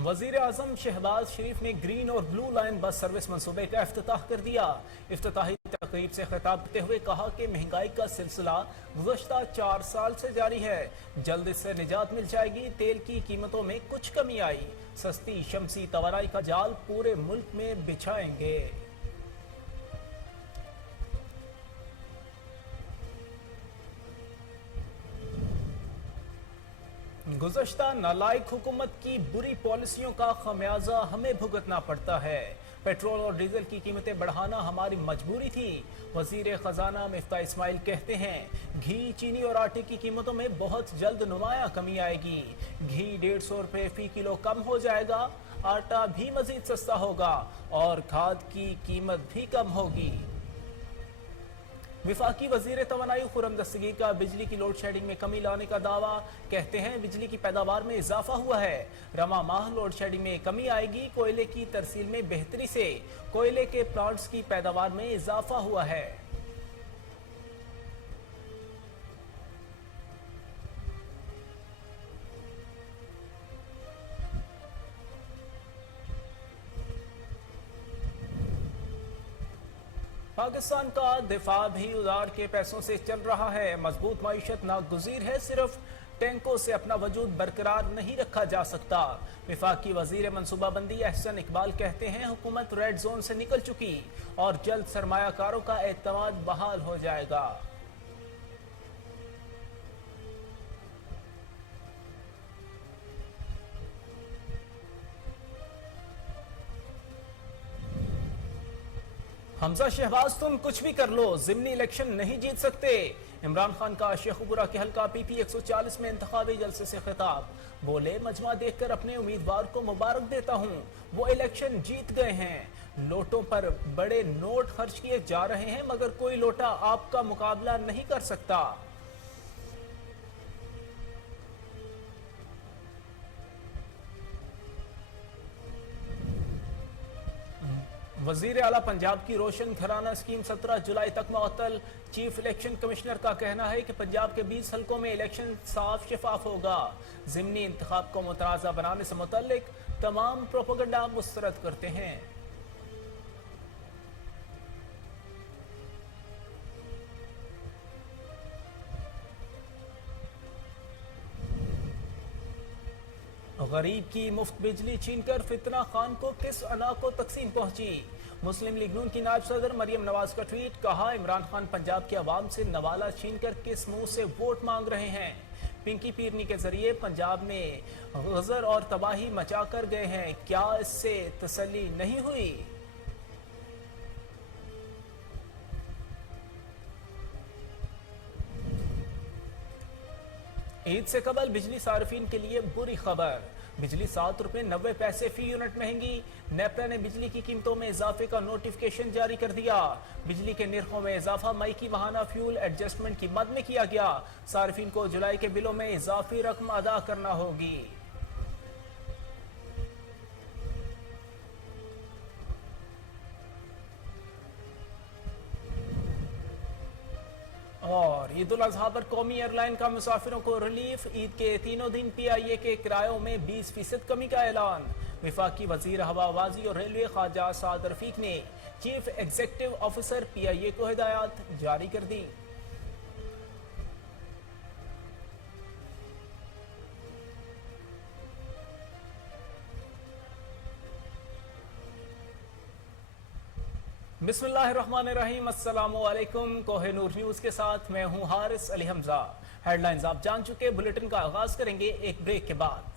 वजीर आजम शहबाज शरीफ ने ग्रीन और ब्लू लाइन बस सर्विस मंसूबे का इफ्तिताह कर दिया। इफ्तिताही तकरीब से खिताब करते हुए कहा कि महंगाई का सिलसिला गुज़श्ता 4 साल से जारी है, जल्द इससे निजात मिल जाएगी। तेल की कीमतों में कुछ कमी आई, सस्ती शमसी तवानाई का जाल पूरे मुल्क में बिछाएंगे। गुज़श्ता नालायक हुकूमत की बुरी पॉलिसियों का खमियाजा हमें भुगतना पड़ता है। पेट्रोल और डीजल की कीमतें बढ़ाना हमारी मजबूरी थी। वजीर खजाना मिफ्ता इस्माइल कहते हैं घी, चीनी और आटे की कीमतों में बहुत जल्द नुमाया कमी आएगी। घी 150 रुपये फी किलो कम हो जाएगा, आटा भी मजीद सस्ता होगा और खाद की कीमत भी कम होगी। विफाकी वजीर तवानाई खुर्रम दस्तगीर का बिजली की लोड शेडिंग में कमी लाने का दावा। कहते हैं बिजली की पैदावार में इजाफा हुआ है, रमा माह लोड शेडिंग में कमी आएगी। कोयले की तरसील में बेहतरी से कोयले के प्लांट्स की पैदावार में इजाफा हुआ है। पाकिस्तान का दिफा भी उधार के पैसों से चल रहा है। मजबूत मईशत नागुज़ीर है, सिर्फ टैंकों से अपना वजूद बरकरार नहीं रखा जा सकता। विफाकी वजीर मनसूबाबंदी अहसन इकबाल कहते हैं हुकूमत रेड जोन से निकल चुकी और जल्द सरमायाकारों का एतमाद बहाल हो जाएगा। हमजा शहबाज तुम कुछ भी कर लो, ज़िमनी इलेक्शन नहीं जीत सकते। इमरान खान का शेखुपुरा के हल्का PP 140 में इंतखाबी जलसे से खिताब। बोले मजमा देखकर अपने उम्मीदवार को मुबारक देता हूं, वो इलेक्शन जीत गए हैं। लोटों पर बड़े नोट खर्च किए जा रहे हैं मगर कोई लोटा आपका मुकाबला नहीं कर सकता। वजीर आला पंजाब की रोशन घराना स्कीम 17 जुलाई तक मुअत्तल। चीफ इलेक्शन कमिश्नर का कहना है कि पंजाब के 20 हलकों में इलेक्शन साफ शफाफ होगा। ज़िमनी इंतखाब को मुतनाज़ा बनाने से मुतल्लिक तमाम प्रोपेगेंडा मुस्तरद करते हैं। गरीब की मुफ्त बिजली छीनकर फितना खान को किस अना को तकसीम पहुंची। मुस्लिम लीग नून की नायब सदर मरियम नवाज का ट्वीट। कहा इमरान खान पंजाब के अवाम से नवाला छीनकर किस मुंह से वोट मांग रहे हैं। पिंकी पीरनी के जरिए पंजाब में गजर और तबाही मचा कर गए हैं, क्या इससे तसल्ली नहीं हुई। ईद से कबल बिजली सार्फिन के लिए बुरी खबर। बिजली 7 रुपये 90 पैसे फी यूनिट महंगी। नेपरा ने बिजली की कीमतों में इजाफे का नोटिफिकेशन जारी कर दिया। बिजली के निर्खों में इजाफा मई की माहाना फ्यूल एडजस्टमेंट की मद में किया गया। सार्फिन को जुलाई के बिलों में इजाफी रकम अदा करना होगी। और ईद उल अजहा पर कौमी एयरलाइन का मुसाफिरों को रिलीफ। ईद के तीनों दिन PIA के किरायों में 20% कमी का ऐलान। विफाकी वजीर हवाबाजी और रेलवे ख्वाजा साद रफीक ने चीफ एग्जीक्यूटिव ऑफिसर PIA को हिदायत जारी कर दी। बिस्मिल्लाहिर्रहमानिर्रहीम, अस्सलामु अलैकुम। कोहिनूर न्यूज के साथ मैं हूं हारिस अली हमजा। हेडलाइंस आप जान चुके, बुलेटिन का आगाज करेंगे एक ब्रेक के बाद।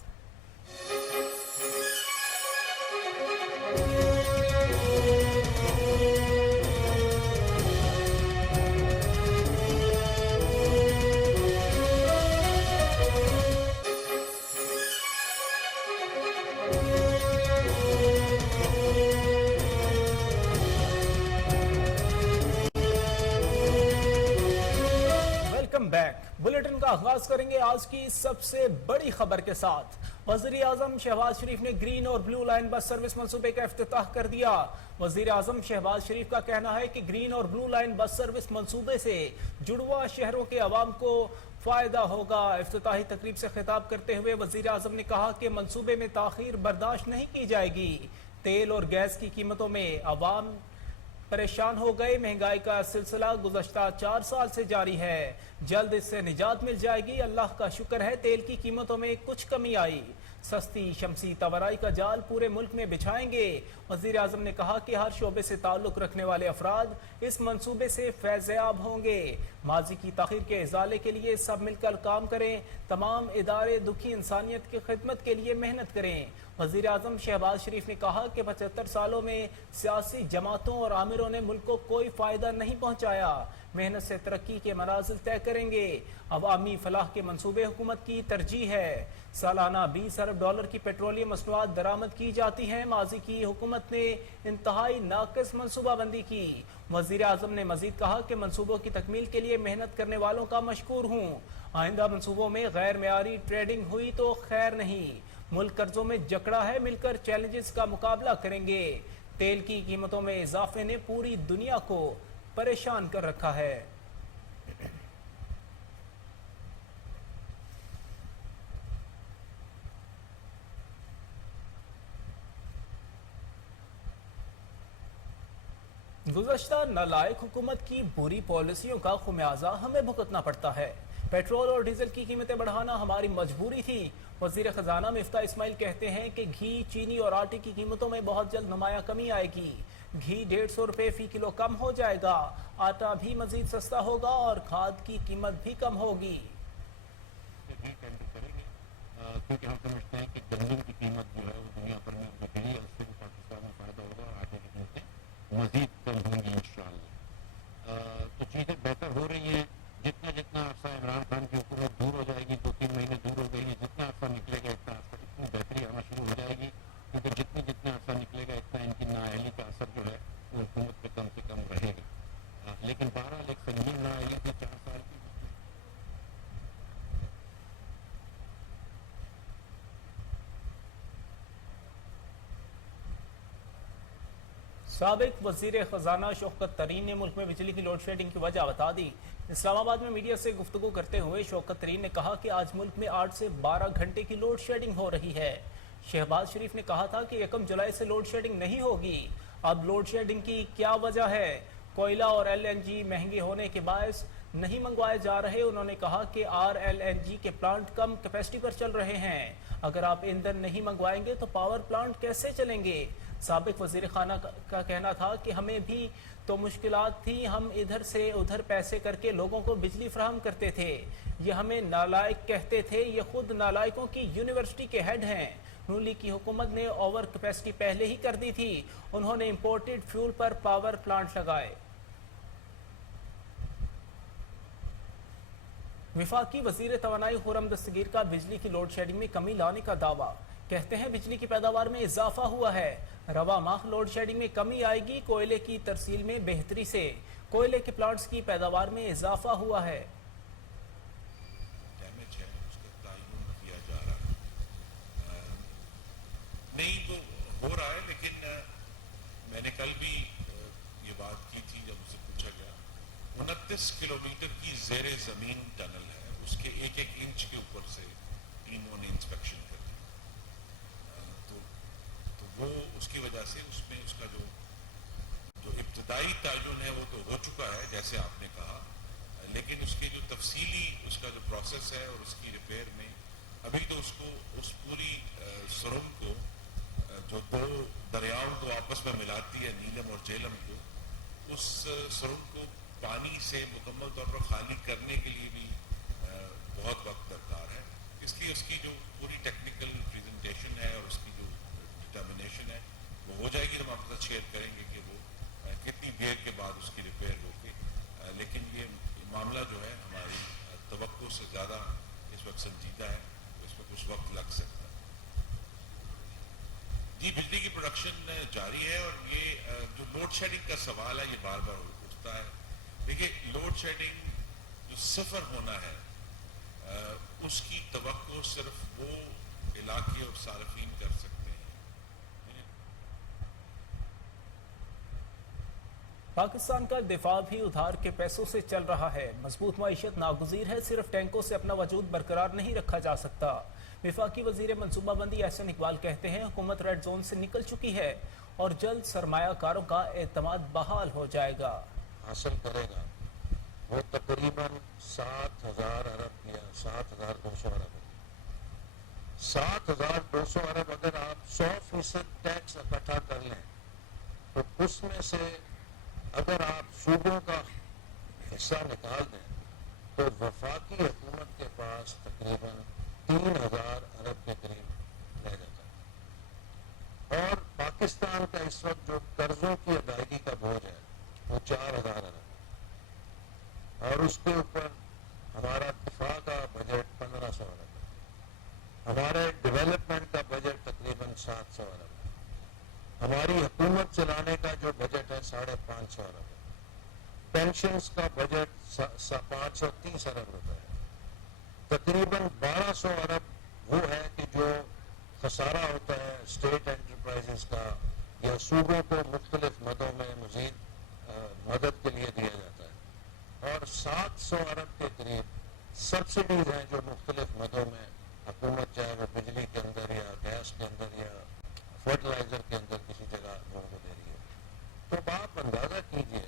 बुलेटिन का आगाज करेंगे आज की सबसे बड़ी खबर के साथ। वजीर आजम शहबाज शरीफ ने ग्रीन और ब्लू लाइन बस सर्विस मंसूबे का इफ्तिताह कर दिया। वजीर आजम शहबाज शरीफ का कहना है कि ग्रीन और ब्लू लाइन बस सर्विस मंसूबे से जुड़वा शहरों के अवाम को फायदा होगा। इफ्तिताही तकरीब से खिताब करते हुए वजीर आजम ने कहा कि मंसूबे में ताखीर बर्दाश्त नहीं की जाएगी। तेल और गैस की कीमतों में अवाम परेशान हो गए। महंगाई का सिलसिला गुज़श्ता 4 साल से जारी है, जल्द इससे निजात मिल जाएगी। अल्लाह का शुक्र है तेल की कीमतों में कुछ कमी आई। सस्ती शमसी तवराई का जाल पूरे मुल्क में बिछाएंगे। वज़ीर आज़म ने कहा कि हर शोबे से ताल्लुक रखने वाले अफराद इस मंसूबे से फैज़याब होंगे। माजी की ताख़ीर के इज़ाले के लिए सब मिलकर काम करें। तमाम इदारे दुखी इंसानियत की खिदमत के लिए मेहनत करें। वज़ीर आज़म शहबाज शरीफ ने कहा कि 75 सालों में सियासी जमातों और आमिरों ने मुल्क को कोई फ़ायदा नहीं पहुँचाया। मेहनत से तरक्की के मनाजिल तय करेंगे। अवामी फलाह के मंसूबे हुकूमत की तरजीह है। सालाना 20 अरब डॉलर की पेट्रोलियम मसनूआत दरामद की जाती हैं। माजी की हुकूमत ने इंतहाई नाक़िस मनसूबाबंदी की। वज़ीर आज़म ने मजीद कहा कि मंसूबों की तकमील के लिए मेहनत करने वालों का मशकूर हूँ। आइंदा मंसूबों में गैर मेयारी ट्रेडिंग हुई तो खैर नहीं। मुल्क कर्जों में जकड़ा है, मिलकर चैलेंजेस का मुकाबला करेंगे। तेल की कीमतों में इजाफे ने पूरी दुनिया को परेशान कर रखा है। गुज़श्ता नालायक हुकूमत की बुरी पॉलिसियों का खुमियाजा हमें भुगतना पड़ता है। पेट्रोल और डीजल की कीमतें बढ़ाना हमारी मजबूरी थी। वज़ीर ख़जाना मिफ्ताह इस्माइल कहते हैं कि घी, चीनी और आटे की कीमतों में बहुत जल्द नुमाया कमी आएगी। घी 150 रुपये फी किलो कम हो जाएगा, आटा भी मजीद सस्ता होगा और खाद की कीमत भी कम होगी। क्योंकि हम समझते हैं कि गंदम की कीमत जो है वो दुनिया भर में बढ़ गई है, उससे भी पाकिस्तान में फायदा होगा और आटे की कीमतें मजीद कम होंगी इंशाअल्लाह। तो चीज़ें बेहतर हो रही हैं। जितना जितना अरसा इमरान खान की हुकूमत दूर हो जाएगी, 2-3 महीने दूर हो गई है, जितना अरसा निकलेगा इतना इतनी बेहतरी आना शुरू हो जाएगी। क्योंकि जितना जितना अरसा निकलेगा इतना इनकी नाअहली का असर जो है वो हुकूमत पे कम से कम रहेगा। लेकिन बहरहाल एक संगीन नाअहली थी 4 साल की। साबिक वज़ीर ख़जाना शौकत तरीन ने मुल्क में बिजली की लोड शेडिंग की वजह बता दी। इस्लामाबाद में मीडिया से गुफ्तगू करते हुए शौकत तरीन ने कहा कि आज मुल्क में 8 से 12 घंटे की लोड शेडिंग हो रही है। शहबाज शरीफ ने कहा था कि 1 जुलाई से लोड शेडिंग नहीं होगी। अब लोड शेडिंग की क्या वजह है? कोयला और LNG महंगे होने के बायस नहीं मंगवाए जा रहे। उन्होंने कहा कि RLNG के प्लांट कम कैपेसिटी पर चल रहे हैं। अगर आप ईंधन नहीं मंगवाएंगे तो पावर प्लांट कैसे चलेंगे? साबिक वज़ीर खाना का कहना था कि हमें भी तो मुश्किलात थी, हम इधर से उधर पैसे करके लोगों को बिजली फराहम करते थे। ये हमें नालायक कहते थे। ये खुद नालायकों की यूनिवर्सिटी के हेड हैं। नून लीग की हुकूमत ने ओवर कैपेसिटी पहले ही कर दी थी। उन्होंने इंपोर्टेड फ्यूल पर पावर प्लांट लगाए। विफाकी वज़ीर तवानाई खुर्रम दस्तगीर का बिजली की लोड शेडिंग में कमी लाने का दावा। कहते हैं बिजली की पैदावार में इजाफा हुआ है। रवा माह लोड शेडिंग में कमी आएगी। कोयले की तरसील में बेहतरी से कोयले के प्लांट्स की पैदावार में इजाफा हुआ है। डैमेज है उसका तायुन किया जा रहा है। नहीं तो हो रहा है, लेकिन मैंने कल भी ये बात की थी जब उससे पूछा गया। 29 किलोमीटर की ज़ेरे ज़मीन टनल है, उसके 1-1 इंच के ऊपर से टीमों ने इंस्पेक्शन कर दी। तो वो उसकी वजह से उसमें उसका जो इब्तदाई तायुन है वो तो हो चुका है जैसे आपने कहा, लेकिन उसके जो तफसीली उसका जो प्रोसेस है और उसकी रिपेयर में अभी तो उसको उस पूरी सुरंग को जो 2 दरियाओं को आपस में मिलाती है, नीलम और झेलम को, उस सुरंग को पानी से मुकम्मल तौर पर खाली करने के लिए भी बहुत वक्त दरकार है। इसलिए उसकी जो पूरी टेक्निकल प्रेजेंटेशन है और उसकी जो डिटर्मिनेशन है वो हो जाएगी। हम आपके साथ शेयर करेंगे कि वो कितनी देर के बाद उसकी रिपेयर होगी। लेकिन ये मामला जो है हमारी तवक्को से ज़्यादा इस वक्त संजीदा है, तो इसमें कुछ वक्त लग सकता है। जी, बिजली की प्रोडक्शन जारी है और ये जो लोड शेडिंग का सवाल है ये बार बार उठता है। देखिए, लोड शेडिंग जो सफ़र होना है اس کی توقع صرف وہ علاقے اور صارفین کر سکتے ہیں. پاکستان کا دفاع بھی ادھار کے پیسوں سے چل رہا ہے. مضبوط معیشت ناگزیر ہے. صرف ٹینکوں سے اپنا وجود برقرار نہیں رکھا جا سکتا. وفاقی وزیر منصوبہ بندی احسن اقبال کہتے ہیں حکومت ریڈ زون سے نکل چکی ہے اور جلد سرمایہ کاروں کا اعتماد بحال ہو جائے گا. حاصل کرے گا وہ تقریباً 7,000 ارب یا 7,200 ارب. 7,200 ارب اگر آپ 100% ٹیکس اکٹھا کر لیں تو اس میں سے اگر آپ صوبوں کا حصہ نکال دیں تو وفاقی حکومت کے پاس تقریباً 3,000 ارب کے قریب رہ جاتا ہے. اور پاکستان کا اس وقت جو قرضوں کی ادائیگی کا بوجھ ہے وہ 4,000 ارب ہے. اور اس کے اوپر ہمارا دفاع کا بجٹ 1,500 ارب ہے. ہمارے ڈیولپمنٹ کا بجٹ تقریباً 700 ارب ہے. ہماری حکومت چلانے کا جو بجٹ ہے 550 ارب ہے. پینشنز کا بجٹ 530 ارب روپے ہے. تقریباً 1,200 ارب وہ ہے کہ جو خسارہ ہوتا ہے اسٹیٹ انٹرپرائزز کا یا صوبوں کو مختلف مدوں میں مزید مدد کے لیے دیا جاتا ہے. اور 700 ارب کے قریب سبسڈیز ہیں جو مختلف مدوں میں حکومت چاہے وہ بجلی کے اندر یا گیس کے اندر یا فرٹیلائزر کے اندر کسی جگہ لوگوں کو دے رہی ہے. تو آپ اندازہ کیجئے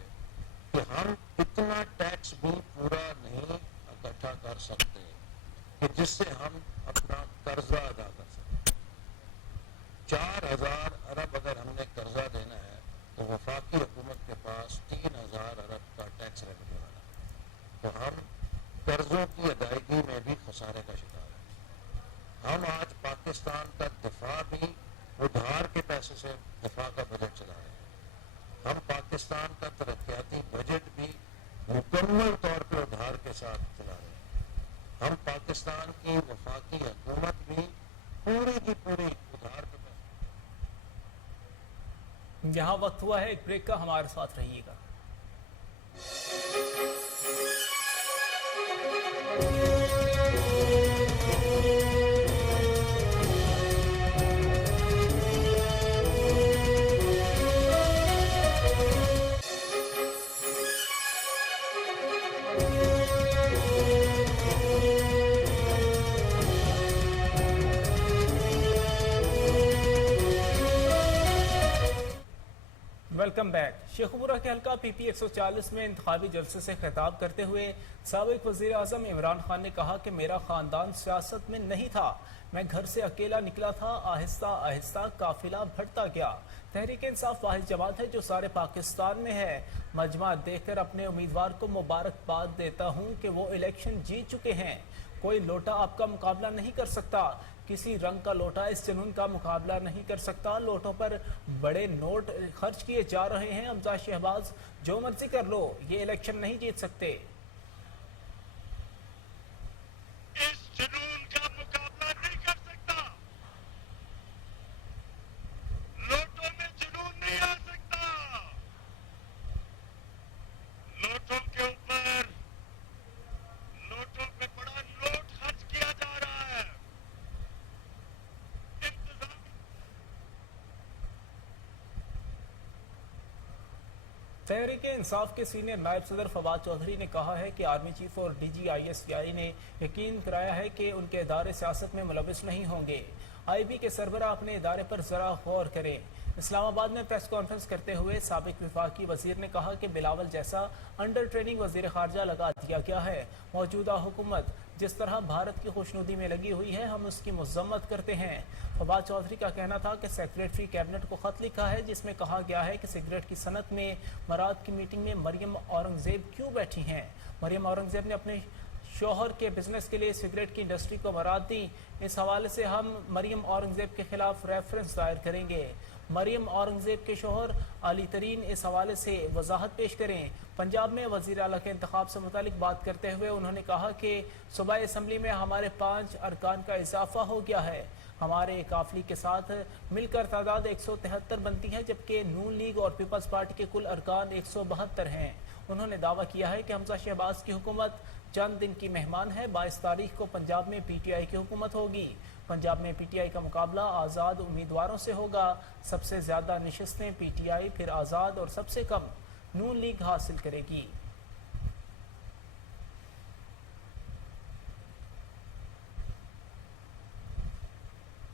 کہ ہم اتنا ٹیکس بھی پورا نہیں اکٹھا کر سکتے کہ جس سے ہم اپنا قرضہ ادا کر سکیں. 4,000 ارب اگر ہم نے قرضہ دینا ہے تو وفاقی حکومت کے پاس 3,000 ارب کا ٹیکس ریونیو آنا ہے. تو ہم قرضوں کی ادائیگی میں بھی خسارے کا شکار ہیں. ہم آج پاکستان کا دفاع بھی ادھار کے پیسے سے دفاع کا بجٹ چلا رہے ہیں. ہم پاکستان کا ترقیاتی بجٹ بھی مکمل طور پہ ادھار کے ساتھ چلا رہے ہیں. ہم پاکستان کی وفاقی حکومت بھی پوری کی پوری ادھار پہ. یہاں وقت ہوا ہے ایک بریک کا. ہمارے ساتھ رہیے گا. Welcome back. شیخوپورہ کے حلقہ پی پی 140 میں انتخابی جلسے سے خطاب کرتے ہوئے سابق وزیر اعظم عمران خان نے کہا کہ میرا خاندان سیاست میں نہیں تھا. میں گھر سے اکیلا نکلا تھا. آہستہ آہستہ قافلہ بڑھتا گیا. تحریک انصاف واحد جماعت ہے جو سارے پاکستان میں ہے. مجمع دیکھ کر اپنے امیدوار کو مبارکباد دیتا ہوں کہ وہ الیکشن جیت چکے ہیں. کوئی لوٹا آپ کا مقابلہ نہیں کر سکتا. کسی رنگ کا لوٹا اس جنون کا مقابلہ نہیں کر سکتا. لوٹوں پر بڑے نوٹ خرچ کیے جا رہے ہیں. حمزہ شہباز جو مرضی کر لو یہ الیکشن نہیں جیت سکتے. اس جنون کا مقابلہ نہیں کر سکتا. لوٹوں میں جنون نہیں آ سکتا. لوٹوں کے اوپر لوٹوں پہ بڑا نوٹ خرچ کیا جا رہا ہے. تحریک انصاف کے سینئر نائب صدر فواد چودھری نے کہا ہے کہ آرمی چیف اور D G I S P I نے یقین کرایا ہے کہ ان کے ادارے سیاست میں ملوث نہیں ہوں گے. آئی بی کے سربراہ اپنے ادارے پر ذرا غور کریں. اسلام آباد میں پریس کانفرنس کرتے ہوئے سابق وفاقی وزیر نے کہا کہ بلاول جیسا انڈر ٹریننگ وزیر خارجہ لگا دیا گیا ہے. موجودہ حکومت جس طرح بھارت کی خوشنودی میں لگی ہوئی ہے ہم اس کی مذمت کرتے ہیں. فواد چودھری کا کہنا تھا کہ سیکریٹری کیبنٹ کو خط لکھا ہے جس میں کہا گیا ہے کہ سگریٹ کی صنعت میں مراد کی میٹنگ میں مریم اورنگزیب کیوں بیٹھی ہیں. مریم اورنگزیب نے اپنے شوہر کے بزنس کے لیے سگریٹ کی انڈسٹری کو مراد دی. اس حوالے سے ہم مریم اورنگزیب کے خلاف ریفرنس دائر کریں گے. مریم اورنگزیب کے شوہر علی ترین اس حوالے سے وضاحت پیش کریں. پنجاب میں وزیر اعلیٰ کے انتخاب سے متعلق بات کرتے ہوئے انہوں نے کہا کہ صوبائی اسمبلی میں ہمارے 5 ارکان کا اضافہ ہو گیا ہے. ہمارے قافلی کے ساتھ مل کر تعداد 173 بنتی ہے جبکہ نون لیگ اور پیپلز پارٹی کے کل ارکان 172 ہیں. انہوں نے دعویٰ کیا ہے کہ حمزہ شہباز کی حکومت चंद दिन की मेहमान है। 22 तारीख को पंजाब में पीटीआई की हुकूमत होगी। पंजाब में पीटीआई का मुकाबला आज़ाद उम्मीदवारों से होगा। सबसे ज़्यादा नशिस्तें पीटीआई, फिर आज़ाद और सबसे कम नून लीग हासिल करेगी।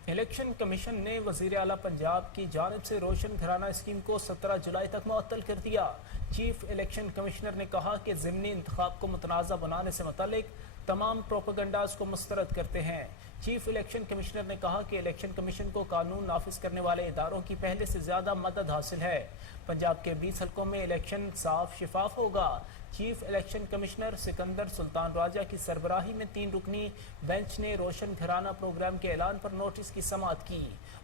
इलेक्शन कमीशन ने वज़ीर आला पंजाब की जानिब से रोशन घराना स्कीम को 17 जुलाई तक मुअत्तल कर दिया। चीफ इलेक्शन कमिश्नर ने कहा कि ज़िमनी इंतखाब को मुतनाज़ा बनाने से मुतालिक तमाम प्रोपेगेंडास को मुस्तरद करते हैं। चीफ इलेक्शन कमिश्नर ने कहा कि इलेक्शन कमीशन को कानून नाफिज करने वाले इदारों की पहले से ज़्यादा मदद हासिल है। पंजाब के 20 हलकों में इलेक्शन साफ शिफाफ होगा। Chief election commissioner Sikandar Sultan Raja की सरबराही में 3 रुकनी बेंच ने रोशन घराना प्रोग्राम के ऐलान पर नोटिस की समाअत की।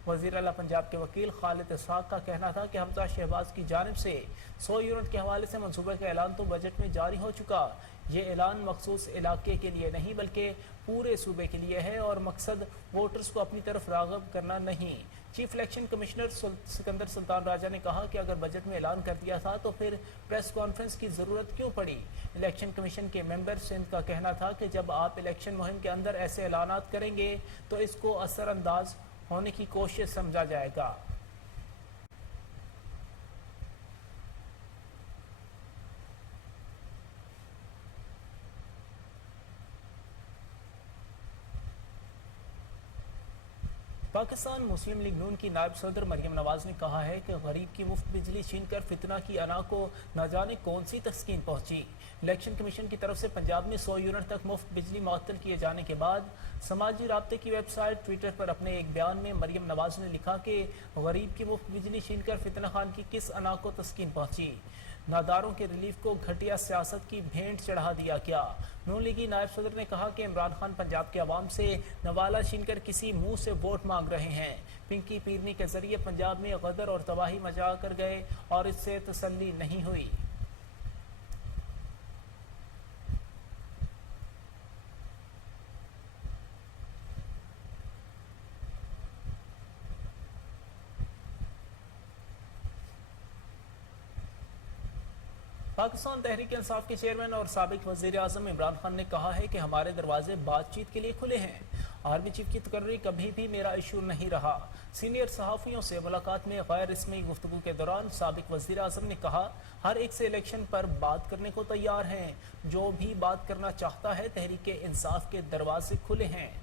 वज़ीर आला पंजाब के वकील खालिद इसहाक का कहना था कि हमजा शहबाज की जानिब से 100 यूनिट के हवाले से मनसूबे का ऐलान तो बजट में जारी हो चुका। ये ऐलान मखसूस इलाके के लिए नहीं बल्कि पूरे सूबे के लिए है और मकसद वोटर्स को अपनी तरफ राग़िब करना नहीं। Chief election commissioner Sikandar Sultan Raja ने कहा कि अगर बजट में ऐलान कर दिया था तो फिर प्रेस कॉन्फ्रेंस की ज़रूरत क्यों पड़ी। इलेक्शन कमीशन के मेंबर सिंध का कहना था कि जब आप इलेक्शन मुहिम के अंदर ऐसे ऐलानात करेंगे तो इसको असरअंदाज होने की कोशिश समझा जाएगा। पाकिस्तान मुस्लिम लीग नून की नायब सदर मरियम नवाज ने कहा है कि गरीब की मुफ्त बिजली छीन कर फितना की अना को न जाने कौन सी तस्कीन पहुंची। इलेक्शन कमीशन की तरफ से पंजाब में 100 यूनिट तक मुफ्त बिजली मुअत्तल किए जाने के बाद समाजी राब्ते की वेबसाइट ट्विटर पर अपने एक बयान में मरियम नवाज ने लिखा कि गरीब की मुफ्त बिजली छीन कर फितना खान की किस अना को तस्कीन पहुंची। नादारों के रिलीफ को घटिया सियासत की भेंट चढ़ा दिया क्या। नून लीगी नायब सदर ने कहा कि इमरान खान पंजाब के अवाम से नवाला छीनकर किसी मुंह से वोट मांग रहे हैं। पिंकी पीरनी के जरिए पंजाब में गदर और तबाही मचा कर गए और इससे तसल्ली नहीं हुई। पाकिस्तान तहरीक इंसाफ के चेयरमैन और साबिक वज़ीर आज़म इमरान खान ने कहा है कि हमारे दरवाजे बातचीत के लिए खुले हैं। आर्मी चीफ की तकर्री कभी भी मेरा इशू नहीं रहा। सीनियर सहाफ़ियों से मुलाकात में गैर रस्मी गुफ्तगू के दौरान साबिक वज़ीर आज़म ने कहा, हर एक से इलेक्शन पर बात करने को तैयार हैं। जो भी बात करना चाहता है तहरीक इंसाफ के दरवाजे खुले हैं।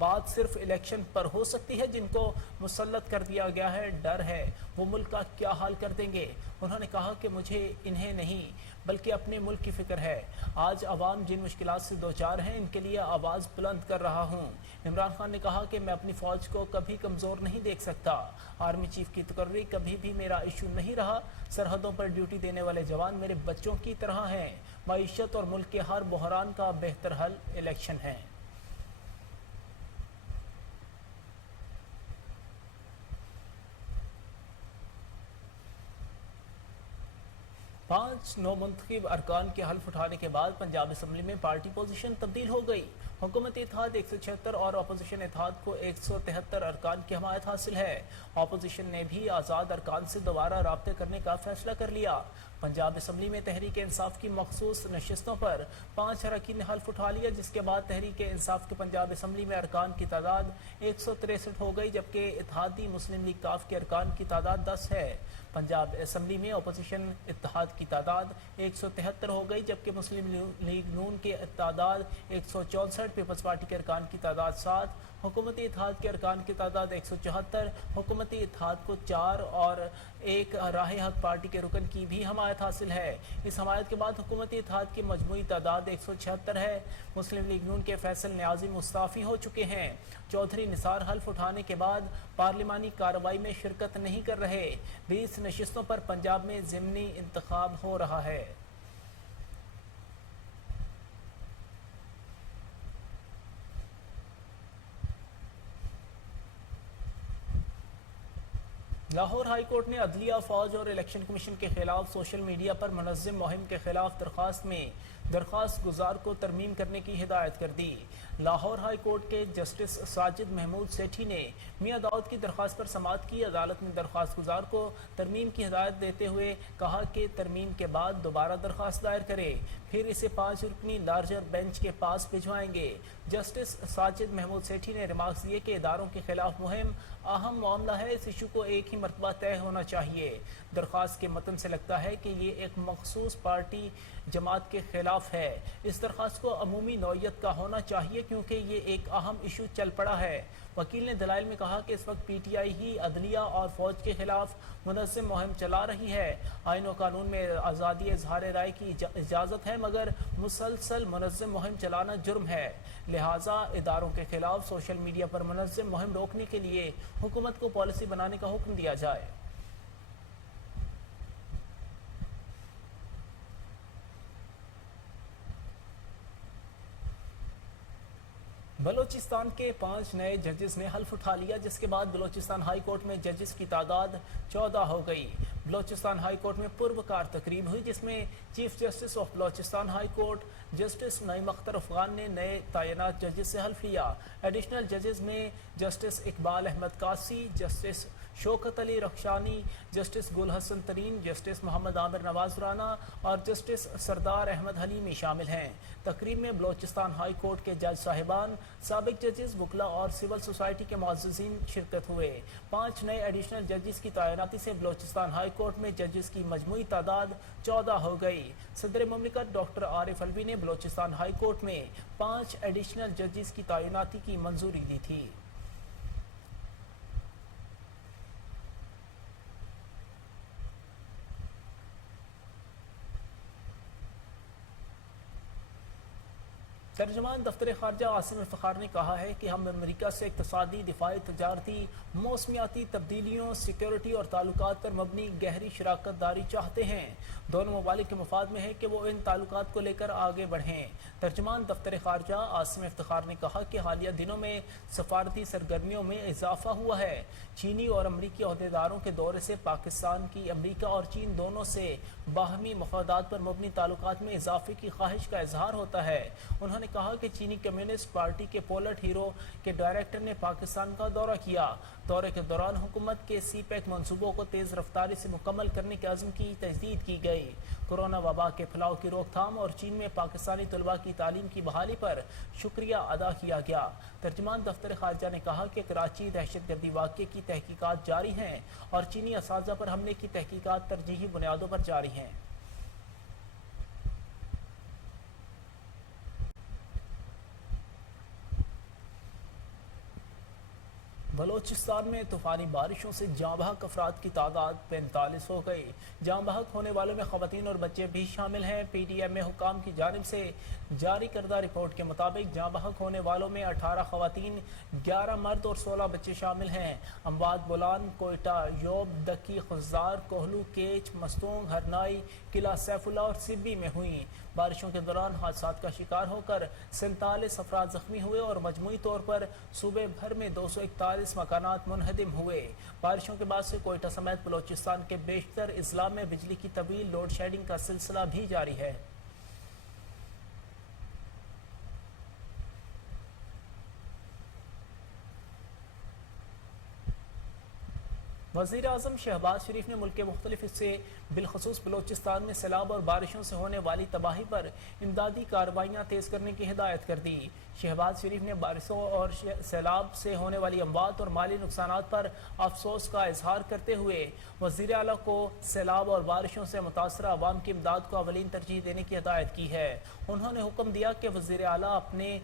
बात सिर्फ इलेक्शन पर हो सकती है। जिनको मुसल्लत कर दिया गया है, डर है, वो मुल्क का क्या हाल कर देंगे। उन्होंने कहा कि मुझे इन्हें नहीं बल्कि अपने मुल्क की फिक्र है। आज अवाम जिन मुश्किलात से दो चार हैं इनके लिए आवाज़ बुलंद कर रहा हूँ। इमरान खान ने कहा कि मैं अपनी फ़ौज को कभी कमज़ोर नहीं देख सकता। आर्मी चीफ की तकर्री कभी भी मेरा इशू नहीं रहा। सरहदों पर ड्यूटी देने वाले जवान मेरे बच्चों की तरह हैं। मईशत और मुल्क के हर बहरान का बेहतर हल इलेक्शन है। 5 नौमुंतखब अरकान के हल्फ उठाने के बाद पंजाब असम्बली में पार्टी पोजीशन तब्दील हो गई। हुकूमत इत्तेहाद 176 और अपोजिशन इत्तेहाद को 173 अरकान की हमायत हासिल है। अपोजिशन ने भी आज़ाद अरकान से दोबारा राब्ते करने का फैसला कर लिया। पंजाब असम्बली में तहरीक इंसाफ की मखसूस नशिस्तों पर 5 अरकान ने हल्फ उठा लिया, जिसके बाद तहरीक इंसाफ के पंजाब असम्बली में अरकान की तादाद 163 हो गई, जबकि इत्तेहादी मुस्लिम लीग काफ के अरकान की तादाद 10 है। पंजाब असम्बली में अपोजिशन इत्तेहाद की तादाद 173 हो गई, जबकि मुस्लिम लीग नून के तादाद 164, पीपल्स पार्टी के अरकान की तादाद 7, हुकूमती इत्तेहाद के अरकान की तादाद 174, हुकूमती इत्तेहाद को 4 और एक राह हक पार्टी के रुकन की भी हमायत हासिल है। इस हमायत के बाद हुकूमती इत्तेहाद की मजमूई तादाद 176 है। मुस्लिम लीग नून के फैसल न्याजी मुस्ताफ़ी हो चुके हैं। चौधरी निसार हल्फ उठाने के बाद पार्लिमानी कार्रवाई में शिरकत नहीं कर रहे। 20 नशिस्तों पर पंजाब में ज़िमनी इंतखाब हो रहा है। लाहौर हाई कोर्ट ने अदलिया, फौज और इलेक्शन कमीशन के खिलाफ सोशल मीडिया पर मुनज़्ज़म मुहिम के खिलाफ दरख्वास्त में درخواست گزار کو ترمیم کرنے کی ہدایت کر دی۔ لاہور ہائی کورٹ کے جسٹس ساجد محمود سیٹھی نے میاں داؤد کی درخواست پر سماعت کی۔ عدالت نے درخواست گزار کو ترمیم کی ہدایت دیتے ہوئے کہا کہ ترمیم کے بعد دوبارہ درخواست دائر کرے، پھر اسے 5 رکنی لارجر بینچ کے پاس بھجوائیں گے۔ جسٹس ساجد محمود سیٹھی نے ریمارکس دیے کہ اداروں کے خلاف مہم اہم معاملہ ہے، اس ایشو کو ایک ہی مرتبہ طے ہونا چاہیے۔ درخواست کے متن سے لگتا ہے کہ یہ ایک مخصوص پارٹی جماعت کے خلاف ہے۔ اس درخواست کو عمومی نوعیت کا ہونا چاہیے کیونکہ یہ ایک اہم ایشو چل پڑا ہے۔ وکیل نے دلائل میں کہا کہ اس وقت پی ٹی آئی ہی عدلیہ اور فوج کے خلاف منظم مہم چلا رہی ہے۔ آئین و قانون میں آزادی اظہار رائے کی اجازت ہے، مگر مسلسل منظم مہم چلانا جرم ہے، لہٰذا اداروں کے خلاف سوشل میڈیا پر منظم مہم روکنے کے لیے حکومت کو پالیسی بنانے کا حکم دیا جائے۔ بلوچستان کے 5 نئے ججز نے حلف اٹھا لیا، جس کے بعد بلوچستان ہائی کورٹ میں ججز کی تعداد 14 ہو گئی۔ بلوچستان ہائی کورٹ میں پروکار تقریب ہوئی جس میں chief justice of Balochistan high court justice Naeem Akhtar Afghan نے نئے تعینات ججز سے حلف لیا۔ ایڈیشنل ججز میں justice Iqbal Ahmad قاسی، justice Shaukat Ali Rakhshani, justice گل حسن ترین، جسٹس محمد عامر نواز رانا اور جسٹس سردار احمد حلیمی شامل ہیں۔ تقریب میں بلوچستان ہائی کورٹ کے جج صاحبان، سابق ججز، وکلا اور سول سوسائٹی کے معززین شرکت ہوئے۔ 5 نئے ایڈیشنل ججز کی تعیناتی سے بلوچستان ہائی کورٹ میں ججز کی مجموعی تعداد 14 ہو گئی۔ صدر مملکت ڈاکٹر عارف الوی نے بلوچستان ہائی کورٹ میں 5 ایڈیشنل ججز کی تعیناتی کی منظوری دی تھی۔ ترجمان دفتر خارجہ عاصم الفخار نے کہا ہے کہ ہم امریکہ سے اقتصادی، دفاعی، تجارتی، موسمیاتی تبدیلیوں، سیکیورٹی اور تعلقات پر مبنی گہری شراکت داری چاہتے ہیں۔ دونوں ممالک کے مفاد میں ہے کہ وہ ان تعلقات کو لے کر آگے بڑھیں۔ ترجمان دفتر خارجہ عاصم افتخار نے کہا کہ حالیہ دنوں میں سفارتی سرگرمیوں میں اضافہ ہوا ہے۔ چینی اور امریکی عہدیداروں کے دورے سے پاکستان کی امریکہ اور چین دونوں سے باہمی مفادات پر مبنی تعلقات میں اضافے کی خواہش کا اظہار ہوتا ہے۔ انہوں نے کہا کہ چینی کمیونسٹ پارٹی کے پولٹ ہیرو کے ڈائریکٹر نے پاکستان کا دورہ کیا۔ دورے کے دوران حکومت کے سی پیک منصوبوں کو تیز رفتاری سے مکمل کرنے کے عزم کی تجدید کی گئی۔ کورونا وبا کے پھیلاؤ کی روک تھام اور چین میں پاکستانی طلباء کی تعلیم کی بحالی پر شکریہ ادا کیا گیا۔ ترجمان دفتر خارجہ نے کہا کہ کراچی دہشت گردی واقعے کی تحقیقات جاری ہیں اور چینی اساتذہ پر حملے کی تحقیقات ترجیحی بنیادوں پر جاری ہیں۔ بلوچستان میں طوفانی بارشوں سے جاں بحق افراد کی تعداد 45 ہو گئی۔ جاں بحق ہونے والوں میں خواتین اور بچے بھی شامل ہیں۔ پی ڈی ایم حکام کی جانب سے جاری کردہ رپورٹ کے مطابق جاں بحق ہونے والوں میں 18 خواتین، 11 مرد اور 16 بچے شامل ہیں۔ اموات بولان، کوئٹہ، یوب، دکی، خزدار، کوہلو، کیچ، مستونگ، ہرنائی، قلعہ سیف اللہ اور سبی میں ہوئیں۔ بارشوں کے دوران حادثات کا شکار ہو کر 47 افراد زخمی ہوئے اور مجموعی طور پر صوبے بھر میں 241 مکانات منہدم ہوئے۔ بارشوں کے بعد سے کوئٹہ سمیت بلوچستان کے بیشتر اضلاع میں بجلی کی طویل لوڈ شیڈنگ کا سلسلہ بھی جاری ہے۔ وزیر اعظم شہباز شریف نے ملک کے مختلف حصے بالخصوص بلوچستان میں سیلاب اور بارشوں سے ہونے والی تباہی پر امدادی کارروائیاں تیز کرنے کی ہدایت کر دی۔ شہباز شریف نے بارشوں اور سیلاب سے ہونے والی اموات اور مالی نقصانات پر افسوس کا اظہار کرتے ہوئے وزیر اعلیٰ کو سیلاب اور بارشوں سے متاثرہ عوام کی امداد کو اولین ترجیح دینے کی ہدایت کی ہے۔ انہوں نے حکم دیا کہ وزیر اعلیٰ اپنے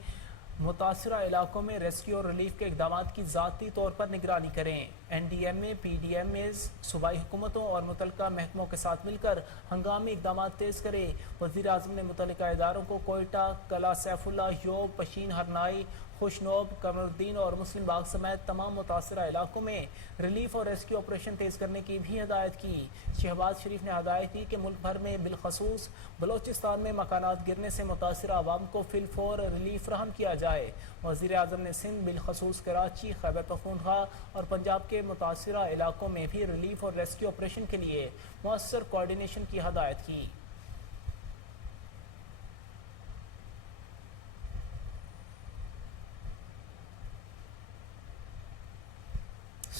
متاثرہ علاقوں میں ریسکیو اور ریلیف کے اقدامات کی ذاتی طور پر نگرانی کریں۔ این ڈی ایم اے، پی ڈی ایم ایز، صوبائی حکومتوں اور متعلقہ محکموں کے ساتھ مل کر ہنگامی اقدامات تیز کرے۔ وزیر اعظم نے متعلقہ اداروں کو کوئٹہ، قلعہ سیف اللہ، یوب، پشین، ہرنائی، خوشنوب، قمر الدین اور مسلم باغ سمیت تمام متاثرہ علاقوں میں ریلیف اور ریسکیو آپریشن تیز کرنے کی بھی ہدایت کی۔ شہباز شریف نے ہدایت دی کہ ملک بھر میں بالخصوص بلوچستان میں مکانات گرنے سے متاثرہ عوام کو فی الفور ریلیف فراہم کیا جائے۔ وزیر اعظم نے سندھ، بالخصوص کراچی، خیبر پختونخوا اور پنجاب کے متاثرہ علاقوں میں بھی ریلیف اور ریسکیو آپریشن کے لیے مؤثر کوارڈینیشن کی ہدایت کی۔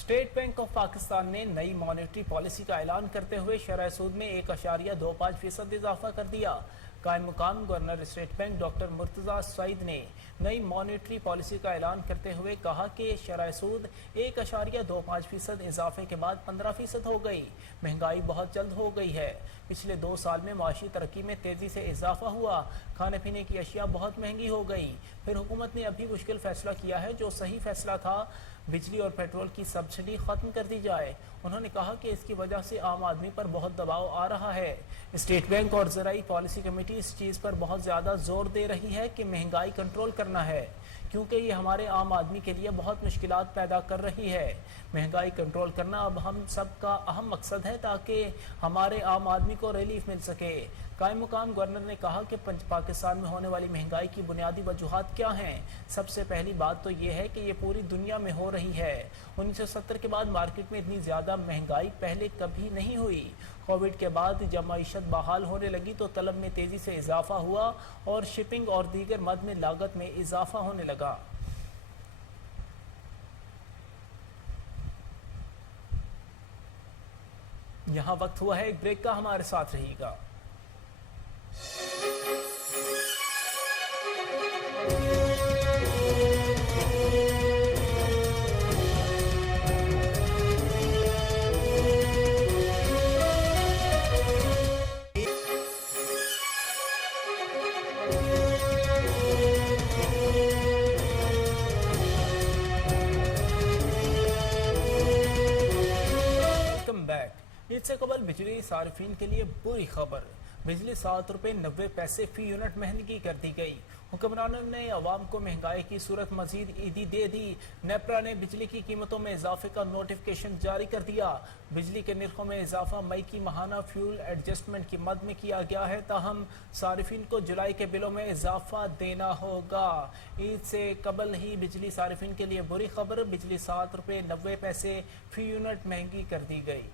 स्टेट बैंक ऑफ पाकिस्तान ने नई मॉनेटरी पॉलिसी का ऐलान करते हुए शरह सूद में 1.25% इजाफा कर दिया। कायम मुकाम governor state bank doctor Murtaza Saeed ने नई मॉनेटरी पॉलिसी का ऐलान करते हुए कहा कि शरह सूद 1.25% इजाफे के बाद 15% हो गई। महंगाई बहुत जल्द हो गई है। पिछले 2 साल में माशी तरक्की में तेजी से इजाफा हुआ। खाने पीने की अशिया बहुत महंगी हो गई। फिर हुकूमत ने अभी मुश्किल फैसला किया है जो सही फैसला था, बिजली और पेट्रोल की सब्सिडी खत्म कर दी जाए। उन्होंने कहा कि इसकी वजह से आम आदमी पर बहुत दबाव आ रहा है। स्टेट बैंक और ज़राई पॉलिसी कमेटी इस चीज़ पर बहुत ज़्यादा जोर दे रही है कि महंगाई कंट्रोल करना है, क्योंकि ये हमारे आम आदमी के लिए बहुत मुश्किलात पैदा कर रही है। महंगाई कंट्रोल करना अब हम सब का अहम मकसद है ताकि हमारे आम आदमी को रिलीफ मिल सके। कायम मुकाम गवर्नर ने कहा कि पाकिस्तान में होने वाली महंगाई की बुनियादी वजूहात क्या हैं। सबसे पहली बात तो ये है कि ये पूरी दुनिया में हो रही है। 1970 के बाद मार्केट में इतनी ज़्यादा महंगाई पहले कभी नहीं हुई। कोविड के बाद जब मईशत बहाल होने लगी तो तलब में तेज़ी से इजाफा हुआ और शिपिंग और दीगर मद में लागत में इजाफा होने लगा। यहाँ वक्त हुआ है एक ब्रेक का, हमारे साथ रहिएगा। Welcome back. ईद से कबल बिजली सार्फिन के लिए बुरी खबर। बिजली 7 रुपये 90 पैसे फी यूनिट महंगी कर दी गई। हुक्मरानों ने अवाम को महंगाई की सूरत मजीद ईदी दे दी। नेपरा ने बिजली की कीमतों में इजाफे का नोटिफिकेशन जारी कर दिया। बिजली के निर्खों में इजाफा मई की माहाना फ्यूल एडजस्टमेंट की मद में किया गया है, ताहम सारिफिन को जुलाई के बिलों में इजाफा देना होगा। ईद से कबल ही बिजली सारिफिन के लिए बुरी खबर। बिजली 7 रुपये 90 पैसे फी यूनिट महंगी कर दी गई।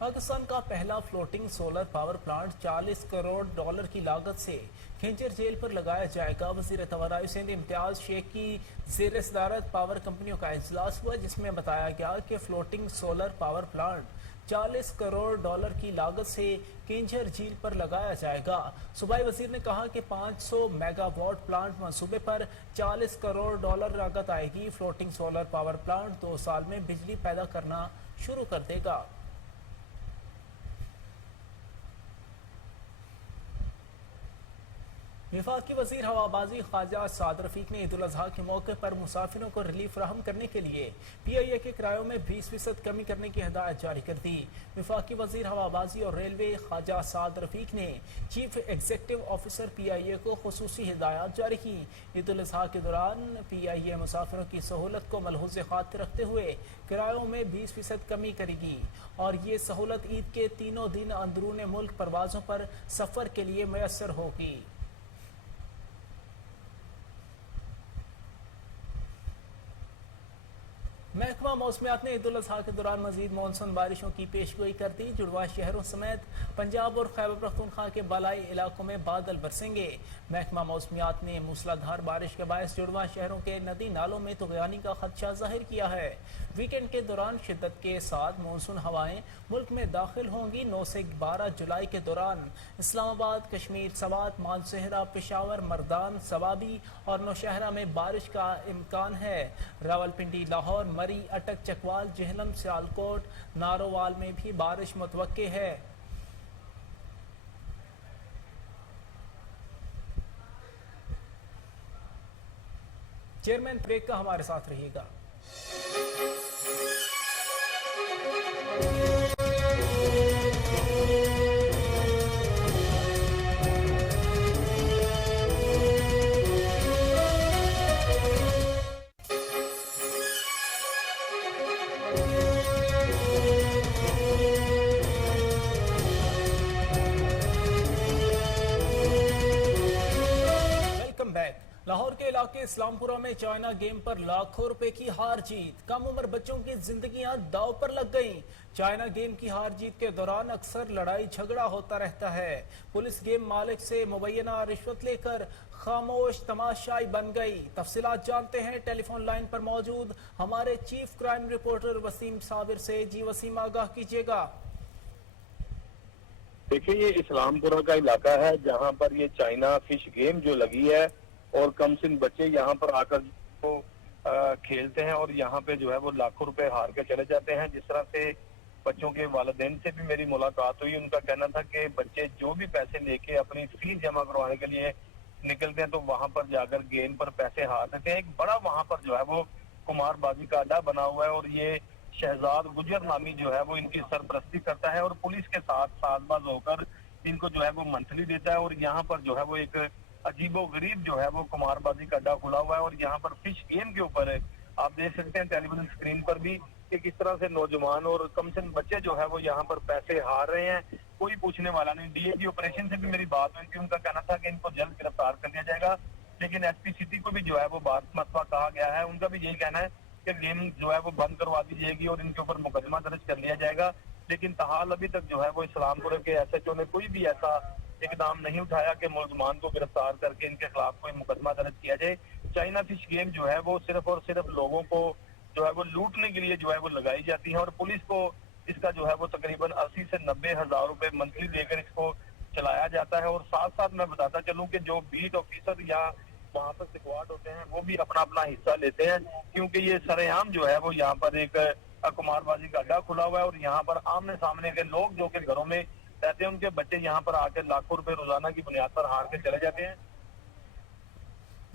पाकिस्तान का पहला floating solar power plant 40 crore dollar की लागत से खिंचर झील पर लगाया जाएगा। वज़ीर तवानाई सिंध इम्तियाज शेख की ज़ेर सदारत पावर कंपनियों का इजलास हुआ, जिसमें बताया गया कि floating solar power plant 40 crore dollar की लागत से किंजर झील पर लगाया जाएगा। सूबाई वजीर ने कहा कि 500 मेगावाट प्लांट मंसूबे पर 40 करोड़ डॉलर लागत आएगी। फ्लोटिंग सोलर पावर प्लांट 2 साल में बिजली पैदा करना शुरू कर देगा। वफाकी वजीर हवाबाजी ख्वाजा साद रफीक ने ईद उल अजहा के मौके पर मुसाफिरों को रिलीफ फराहम करने के लिए PIA के किरायों में 20% कमी करने की हिदायत जारी कर दी। वफाकी वजीर हवाबाजी और रेलवे ख्वाजा साद रफीक ने चीफ एग्जीक्यूटिव ऑफिसर PIA को खुसूसी हिदायत जारी की। ईद उल अजहा के दौरान PIA मुसाफिरों की सहूलत को मलहूज़ खातिर रखते हुए किरायों में 20% कमी करेगी और ये सहूलत ईद के तीनों दिन अंदरून मुल्क परवाज़ों पर सफ़र के लिए मैसर होगी। महकमा मौसमियात ने ईद उल अजहा के दौरान मजीद मानसून बारिशों की पेशगोई कर दी। जुड़वा शहरों समेत पंजाब और खैबर पख्तूनख्वा के बालाई इलाकों में बादल बरसेंगे। महकमा मौसमियात ने मूसलाधार बारिश के बायस जुड़वा शहरों के नदी नालों में तुग़यानी का खदशा जाहिर किया है। वीकेंड के दौरान शिद्दत के साथ मानसून हवाएं मुल्क में दाखिल होंगी। 9 से 12 जुलाई के दौरान इस्लामाबाद, कश्मीर, सवात, मानसहरा, पेशावर, मर्दान, सवाबी और नौशहरा में बारिश का इम्कान है। रावलपिंडी, लाहौर, मरी, अटक, चकवाल, जेहलम, सियालकोट, नारोवाल में भी बारिश मुतवक्के है। चेयरमैन ब्रेक का हमारे साथ रहिएगा। लाहौर के इलाके इस्लामपुरा में चाइना गेम पर लाखों रुपए की हार जीत। कम उम्र बच्चों की जिंदगियां दांव पर लग गईं। चाइना गेम की हार जीत के दौरान अक्सर लड़ाई झगड़ा होता रहता है। पुलिस गेम मालिक से मुबैना रिश्वत लेकर खामोश तमाशाई बन गई। तफसीलात जानते हैं टेलीफोन लाइन पर मौजूद हमारे chief crime reporter Waseem Sabir से। जी वसीम, आगाह कीजिएगा। देखिए, ये इस्लामपुरा का इलाका है जहाँ पर ये चाइना फिश गेम जो लगी है और कमसिन बच्चे यहाँ पर आकर वो खेलते हैं और यहाँ पे जो है वो लाखों रुपए हार के चले जाते हैं। जिस तरह से बच्चों के वालिदैन से भी मेरी मुलाकात हुई, उनका कहना था कि बच्चे जो भी पैसे लेके अपनी फीस जमा करवाने के लिए निकलते हैं तो वहाँ पर जाकर गेम पर पैसे हार देते हैं। एक बड़ा वहाँ पर जो है वो कुमारबाजी का अड्डा बना हुआ है और ये शहजाद गुजर नामी जो है वो इनकी सरपरस्ती करता है और पुलिस के साथ साजबाज होकर इनको जो है वो मंथली देता है। और यहाँ पर जो है वो एक अजीबो गरीब जो है वो कुमारबाजी का अड्डा खुला हुआ है और यहाँ पर फिश गेम के ऊपर आप देख सकते हैं टेलीविजन स्क्रीन पर भी कि किस तरह से नौजवान और कमसिन बच्चे जो है वो यहाँ पर पैसे हार रहे हैं। कोई पूछने वाला नहीं। डीएजी ऑपरेशन से भी मेरी बात हुई थी, उनका कहना था कि इनको जल्द गिरफ्तार कर लिया जाएगा, लेकिन एसपी सिटी को भी जो है वो बात मसला कहा गया है। उनका भी यही कहना है कि गेम जो है वो बंद करवा दी जाएगी और इनके ऊपर मुकदमा दर्ज कर लिया जाएगा। लेकिन ताहाल अभी तक जो है वो इस्लामपुर के एसएचओ ने कोई भी ऐसा इकदाम नहीं उठाया कि मुलजमान को गिरफ्तार करके इनके खिलाफ कोई मुकदमा दर्ज किया जाए। चाइना फिश गेम जो है वो सिर्फ और सिर्फ लोगों को जो है वो लूटने के लिए जो है वो लगाई जाती है और पुलिस को इसका जो है वो तकरीबन 80 से 90 हजार रुपए मंथली देकर इसको चलाया जाता है। और साथ साथ मैं बताता चलूं कि जो बीट ऑफिसर या वहाँ पर स्क्वाड होते हैं वो भी अपना अपना हिस्सा लेते हैं, क्योंकि ये सरेआम जो है वो यहाँ पर एक कुमारबाजी का अड्डा खुला हुआ है और यहाँ पर आमने सामने के लोग जो के घरों में रहते हैं उनके बच्चे यहाँ पर आकर लाखों रुपए रोजाना की बुनियाद पर हार के चले जाते हैं।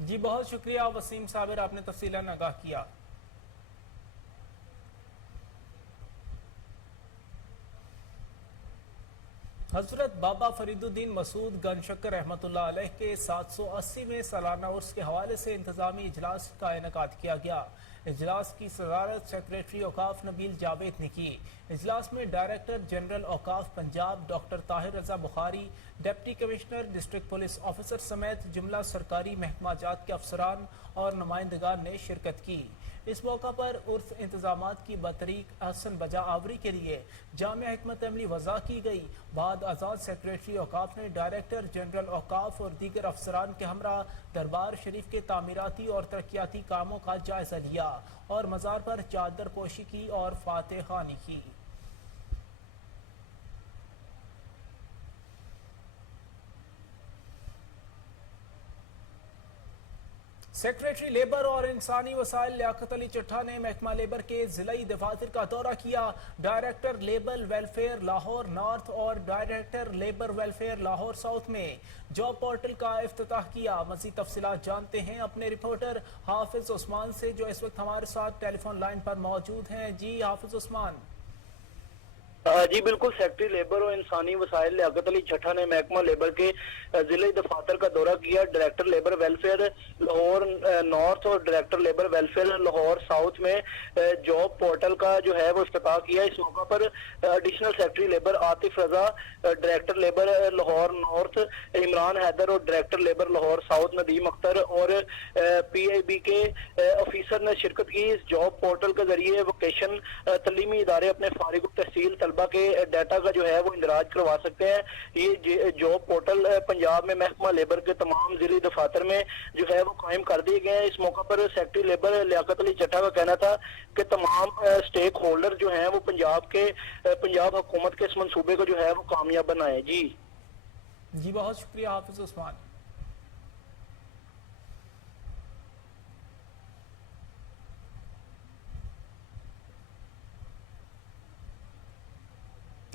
जी बहुत शुक्रिया वसीम साबिर, आपने तफसीलन आगाह किया। हजरत बाबा फरीदुद्दीन मसूद गन शक्कर रहमतुल्लाह अलैह के 780वें सालाना उर्स के हवाले से इंतजामी इजलास का इनेकाद किया गया। इजलास की सदारत सेक्रेटरी औकाफ नबील जावेद ने की। इजलास में डायरेक्टर जनरल औकाफ Punjab doctor Tahir Raza Bukhari, deputy commissioner district police officer समेत जुमला सरकारी महकमा जात के अफसरान और नुमाइंदगान ने शिरकत की। इस मौका पर उर्स इंतजामात की बतरीक अहसन बजा आवरी के लिए जामिया हिकमत अमली वज़ा की गई। बाद आज़ाद सेक्रेटरी औकाफ ने डायरेक्टर जनरल औकाफ और दीगर अफसरान के हमरा दरबार शरीफ के तामीराती और तरक्याती कामों का जायजा लिया और मज़ार पर चादर पोशी की और फातिह ख़वानी की। सेक्रेटरी लेबर और इंसानी वसाइल लियाकत अली चट्ठा ने महकमा लेबर के जिलाई दफातर का दौरा किया। Director labour welfare Lahore north और director labour welfare Lahore south में जॉब पोर्टल का इफ्तिताह किया। मज़ीद तफसीलात जानते हैं अपने रिपोर्टर हाफिज उस्मान से, जो इस वक्त हमारे साथ टेलीफोन लाइन पर मौजूद हैं। जी हाफिज उस्मान। जी बिल्कुल, सेक्रेटरी लेबर और इंसानी वसाइल लियाकत अली चट्ठा ने महकमा लेबर के जिले दफातर का दौरा किया। Director labour welfare Lahore north और director labour welfare Lahore south में जॉब पोर्टल का जो है वो इफ्तिताह किया। इस मौका पर additional secretary labour Atif Raza, director labour Lahore north Imran Haider और director labour Lahore south Nadeem Akhtar और PIB के ऑफिसर ने शिरकत की। इस जॉब पोर्टल के जरिए वोकेशन तलीमी इदारे अपने फारिग तहसील तलबा के डाटा का जो है वो इंदराज करवा सकते हैं। ये जॉब पोर्टल पंजाब में महकमा लेबर के तमाम जिले दफातर में जो है वो कायम कर दिए गए हैं। इस मौका पर सेक्रेटरी लेबर लियाकत अली चट्ठा का कहना था कि तमाम स्टेक होल्डर जो हैं वो पंजाब हुकूमत के इस मंसूबे को जो है वो कामयाब बनाए। जी बहुत शुक्रिया हाफिज उस्मान।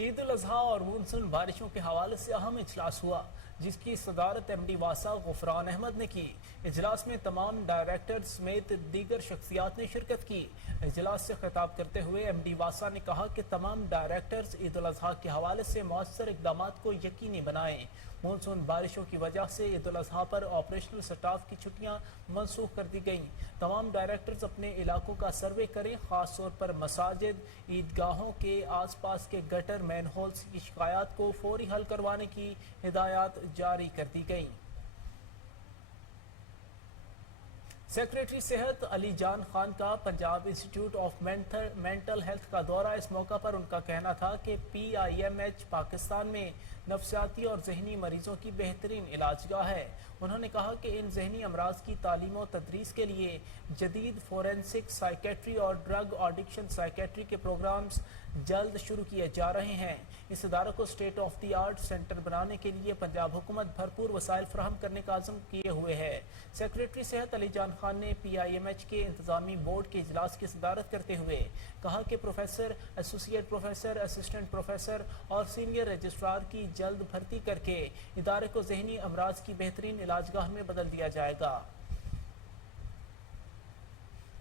ईद उल अजहा और मानसून बारिशों के हवाले से अहम इजलास हुआ, जिसकी सदारत MD वासा गुफरान अहमद ने की। इजलास में तमाम डायरेक्टर समेत दीगर शख्सियात ने शिरकत की। इजलास से खिताब करते हुए MD वासा ने कहा कि तमाम डायरेक्टर्स ईद उल अजहा के हवाले से मौसर इकदाम को यकीनी बनाएं। मानसून बारिशों की वजह से ईद उल अजहा पर ऑपरेशनल स्टाफ की छुट्टियां मनसूख कर दी गईं। तमाम डायरेक्टर्स अपने इलाकों का सर्वे करें, खास तौर पर मसाजिद, ईदगाहों के आसपास के गटर मैनहोल्स की शिकायत को फौरी हल करवाने की हिदायत जारी कर दी गई। सेक्रेटरी सेहत अली जान खान का Punjab institute of mental health का दौरा। इस मौका पर उनका कहना था कि PIMH पाकिस्तान में नफसियाती और जहनी मरीजों की बेहतरीन इलाजगाह है। उन्होंने कहा कि इन जहनी अमराज की तालीम और तदरीस के लिए जदीद फोरेंसिक साइकेट्री और ड्रग एडिक्शन साइकेट्री के प्रोग्राम्स जल्द शुरू किए जा रहे हैं। इस इदारे को state of the art centre बनाने के लिए पंजाब हुकूमत भरपूर वसाइल फराहम करने का आज़म किए हुए है। सेक्रेटरी सेहत अली जान खान ने PIMH के इंतजामी बोर्ड के इजलास की सदारत करते हुए कहा कि professor, associate professor, assistant professor और सीनियर रजिस्ट्रार की जल्द भर्ती करके इदारे को जहनी अमराज की बेहतरीन इलाजगाह में बदल दिया जाएगा।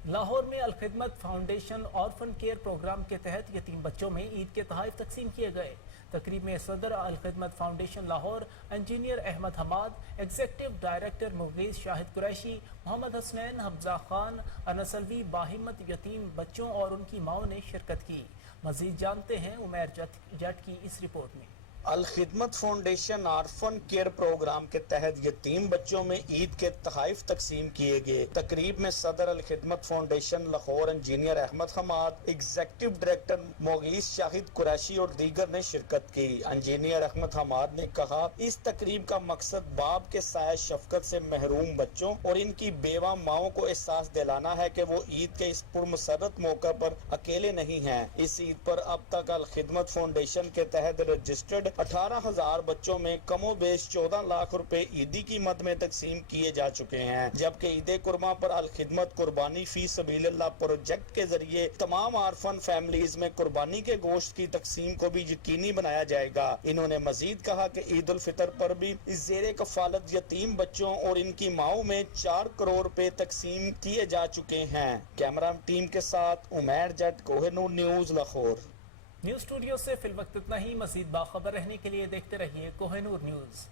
लाहौर में अल Khidmat foundation orphan care programme के तहत यतीम बच्चों में ईद के तोहफे तकसीम किए गए। तकरीब में सदर Al Khidmat foundation Lahore engineer Ahmad Hammad, executive director Mughees Shahid Qureshi, Muhammad Hasnain, Hamza Khan, अनसलवी बाहिम्मत यतीम बच्चों और उनकी माओ ने शिरकत की। मजीद जानते हैं उमैर जट की इस रिपोर्ट में। अल Khidmat foundation orphan care programme के तहत यतीम बच्चों में ईद के तोहफे तकसीम किए गए। तकरीब में सदर Al Khidmat foundation Lahore engineer Ahmad Hammad, executive director Mughees Shahid Qureshi और दीगर ने शिरकत की। इंजीनियर अहमद हमाद ने कहा, इस तकरीब का मकसद बाप के साए शफकत से महरूम बच्चों और इनकी बेवा माओं को एहसास दिलाना है कि वो ईद के इस पुरमसरत मौका पर अकेले नहीं हैं। इस ईद पर अब तक अल खिदमत फाउंडेशन के तहत रजिस्टर्ड 18,000 बच्चों में कमो बेश 14 लाख रुपए ईदी कीमत में तकसीम किए जा चुके हैं, जबकि ईद कुर्मा पर अल खिदमत कुर्बानी फी सबीलिल्लाह प्रोजेक्ट के जरिए तमाम आर्फन फैमिलीज में कुर्बानी के गोश्त की तकसीम को भी यकीनी बनाया जाएगा। इन्होंने मजीद कहा कि ईद उल फितर पर भी इस ज़ेरे कफालत यतीम बच्चों और इनकी माओं में 4 करोड़ रुपए तकसीम किए जा चुके हैं। कैमरा टीम के साथ Umair Jatt, Kohinoor news, Lahore. News studio से फिल वक्त इतना ही। मजीद बाखबर रहने के लिए देखते रहिए कोहिनूर न्यूज।